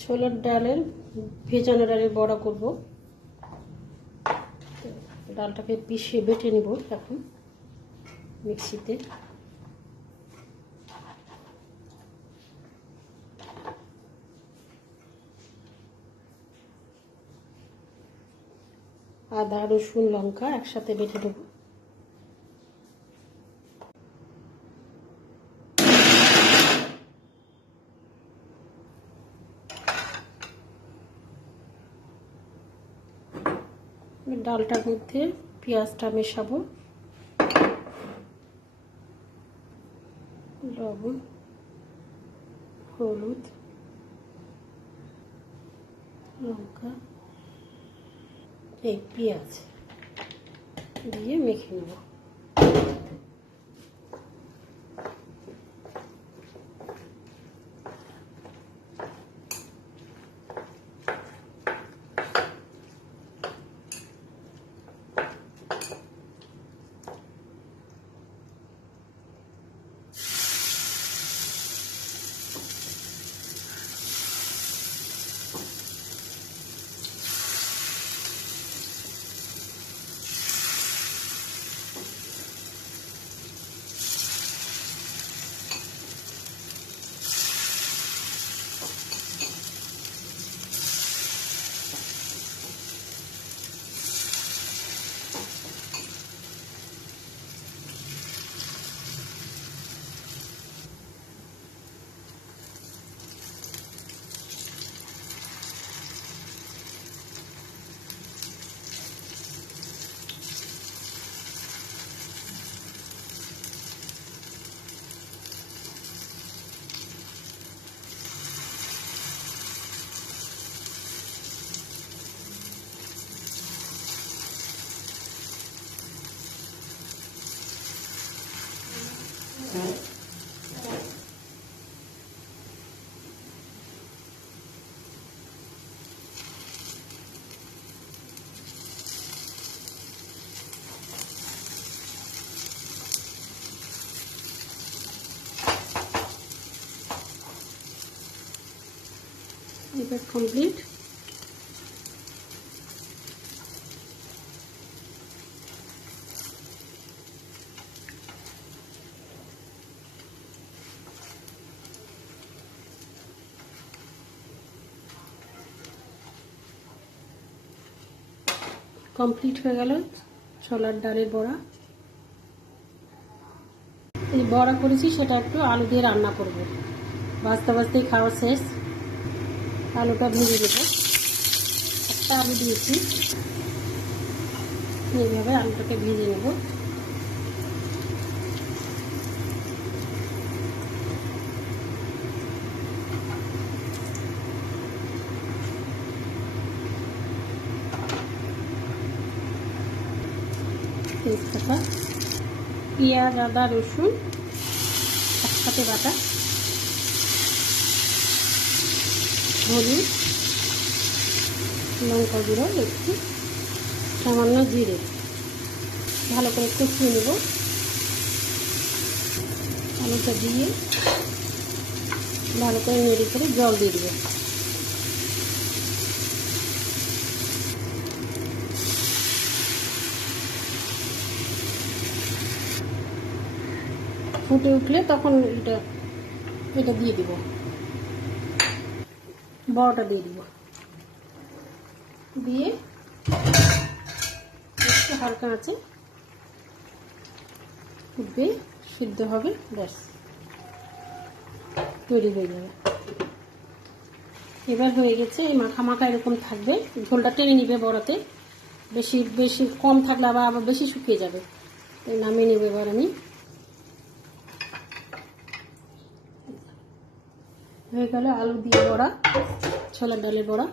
ছোলার ডালের, ভেজানো ডালের বড়া করব। ডালটাকে পিষে বেটে নিব এখন মিক্সিতে। আদা, রসুন, লঙ্কা একসাথে বেটে দেবো ডালটার মধ্যে পেঁয়াজটা মেশাবো। লবণ হলুদ লঙ্কা এই পেঁয়াজ দিয়ে মেখে নেব। এবার কমপ্লিট কমপ্লিট হয়ে গেল ছোলার ডালের বড়া। এই বড়া করেছি, সেটা একটু আলু দিয়ে রান্না করব। বাঁচতে বাঁচতেই খাওয়া শেষ। আলুটা ভেজে দেব একটা আলু দিয়েছি। এইভাবে আলুটাকে ভেজে নেব। তেজপাতা পেঁয়াজ, আদা, রসুন, একসাথে বাটা। হলুদ লঙ্কা গুঁড়ো, একটু সামান্য জিরে। ভালো করে কষিয়ে নেব। আলুটা দিয়ে ভালো করে নেড়ে করে জল দিয়ে দেবো। ফুটে উঠলে তখন এটা এটা দিয়ে দিব। বড়টা দিয়ে দিব। দিয়ে একটু হালকা আছে ফুটবে, সিদ্ধ হবে, ব্যাস। তৈরি হয়ে যাবে এবার হয়ে গেছে, এই মাখা মাখা এরকম থাকবে। ঝোলটা টেনে নিবে বড়াতে। বেশি বেশি কম থাকলে আবার আবার বেশি শুকিয়ে যাবে। তাই নামিয়ে নেবে এবার আমি। হয়ে গেল আলু দিয়ে বড়া ছোলার ডালের বড়া।